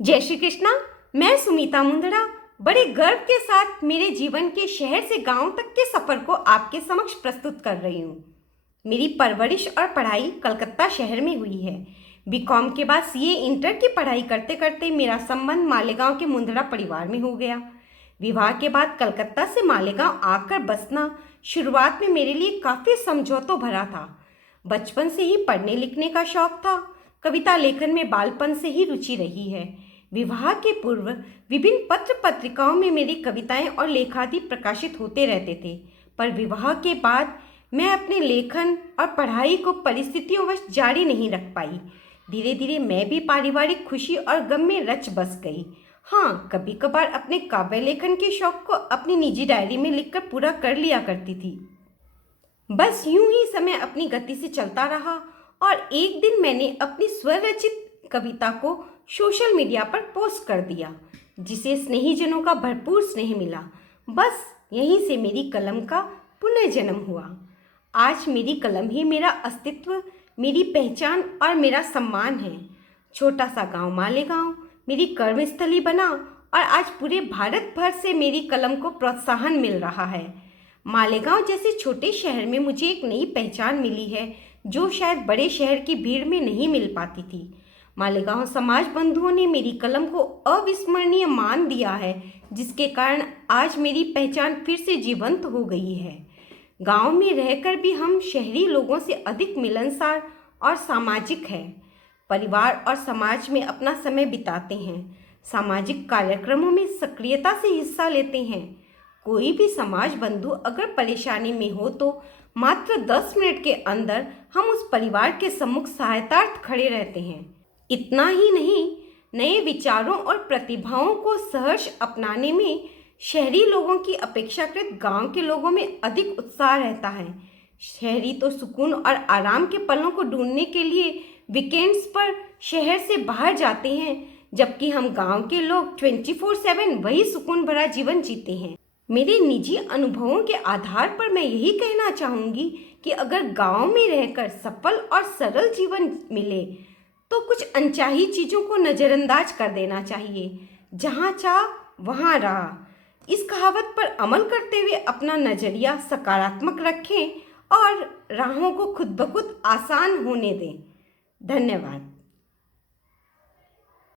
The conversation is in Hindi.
जय श्री कृष्णा। मैं सुमीता मुंदड़ा बड़े गर्व के साथ मेरे जीवन के शहर से गांव तक के सफर को आपके समक्ष प्रस्तुत कर रही हूँ। मेरी परवरिश और पढ़ाई कलकत्ता शहर में हुई है। बीकॉम के बाद सीए इंटर की पढ़ाई करते करते मेरा संबंध मालेगांव के मुंदड़ा परिवार में हो गया। विवाह के बाद कलकत्ता से मालेगांव आकर बसना शुरुआत में मेरे लिए काफ़ी समझौतों भरा था। बचपन से ही पढ़ने लिखने का शौक था। कविता लेखन में बालपन से ही रुचि रही है। विवाह के पूर्व विभिन्न पत्र पत्रिकाओं में मेरी कविताएं और लेखादि प्रकाशित होते रहते थे, पर विवाह के बाद मैं अपने लेखन और पढ़ाई को परिस्थितियोंवश जारी नहीं रख पाई। धीरे धीरे मैं भी पारिवारिक खुशी और गम में रच बस गई। हाँ, कभी कभार अपने काव्य लेखन के शौक को अपनी निजी डायरी में लिखकर पूरा कर लिया करती थी। बस यूं ही समय अपनी गति से चलता रहा और एक दिन मैंने अपनी स्वरचित कविता को सोशल मीडिया पर पोस्ट कर दिया, जिसे स्नेहीजनों का भरपूर स्नेह मिला। बस यहीं से मेरी कलम का पुनर्जन्म हुआ। आज मेरी कलम ही मेरा अस्तित्व, मेरी पहचान और मेरा सम्मान है। छोटा सा गांव मालेगांव मेरी कर्मस्थली बना और आज पूरे भारत भर से मेरी कलम को प्रोत्साहन मिल रहा है। मालेगांव जैसे छोटे शहर में मुझे एक नई पहचान मिली है, जो शायद बड़े शहर की भीड़ में नहीं मिल पाती थी। मालेगांव समाज बंधुओं ने मेरी कलम को अविस्मरणीय मान दिया है, जिसके कारण आज मेरी पहचान फिर से जीवंत हो गई है। गांव में रहकर भी हम शहरी लोगों से अधिक मिलनसार और सामाजिक हैं। परिवार और समाज में अपना समय बिताते हैं, सामाजिक कार्यक्रमों में सक्रियता से हिस्सा लेते हैं। कोई भी समाज बंधु अगर परेशानी में हो तो मात्र 10 मिनट के अंदर हम उस परिवार के सम्मुख सहायतार्थ खड़े रहते हैं। इतना ही नहीं, नए विचारों और प्रतिभाओं को सहर्ष अपनाने में शहरी लोगों की अपेक्षाकृत गांव के लोगों में अधिक उत्साह रहता है। शहरी तो सुकून और आराम के पलों को ढूंढने के लिए वीकेंड्स पर शहर से बाहर जाते हैं, जबकि हम गांव के लोग 24/7 वही सुकून भरा जीवन जीते हैं। मेरे निजी अनुभवों के आधार पर मैं यही कहना चाहूँगी कि अगर गांव में रहकर सफल और सरल जीवन मिले तो कुछ अनचाही चीज़ों को नज़रअंदाज कर देना चाहिए। जहाँ चाह वहाँ राह। इस कहावत पर अमल करते हुए अपना नज़रिया सकारात्मक रखें और राहों को खुद ब खुद आसान होने दें। धन्यवाद।